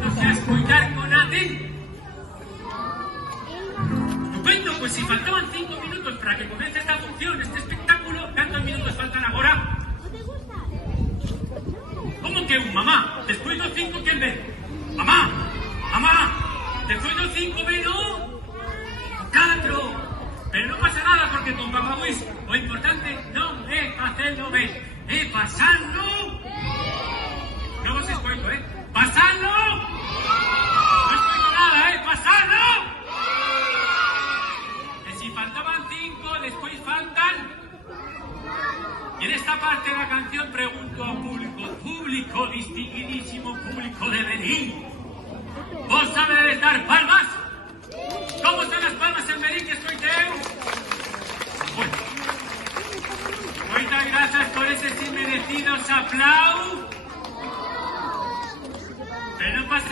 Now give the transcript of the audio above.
Púntanse a escoitar con atento. Estupendo, pues si faltaban 5 minutos para que comience esta función, este espectáculo, ¿cuántos minutos faltan ahora? ¿Cómo que un mamá? Después dos 5, ¿quién ve? ¡Mamá! ¡Mamá! Después dos 5, ¿ve no? 4. Pero no pasa nada porque con Papá Luis lo importante no es hacerlo bien, es pasarlo. No os escoito, ¡pasarlo! No escoito nada, ¡pasarlo! Que si faltaban 5, después faltan. Y en esta parte de la canción pregunto al público, distinguidísimo público de Benín. ¿Vos sabéis dar palmas? ¿Cómo están las palmas en Benín que escoiteu? Bueno, moitas gracias por eses inmerecidos aplausos. Pero no pasa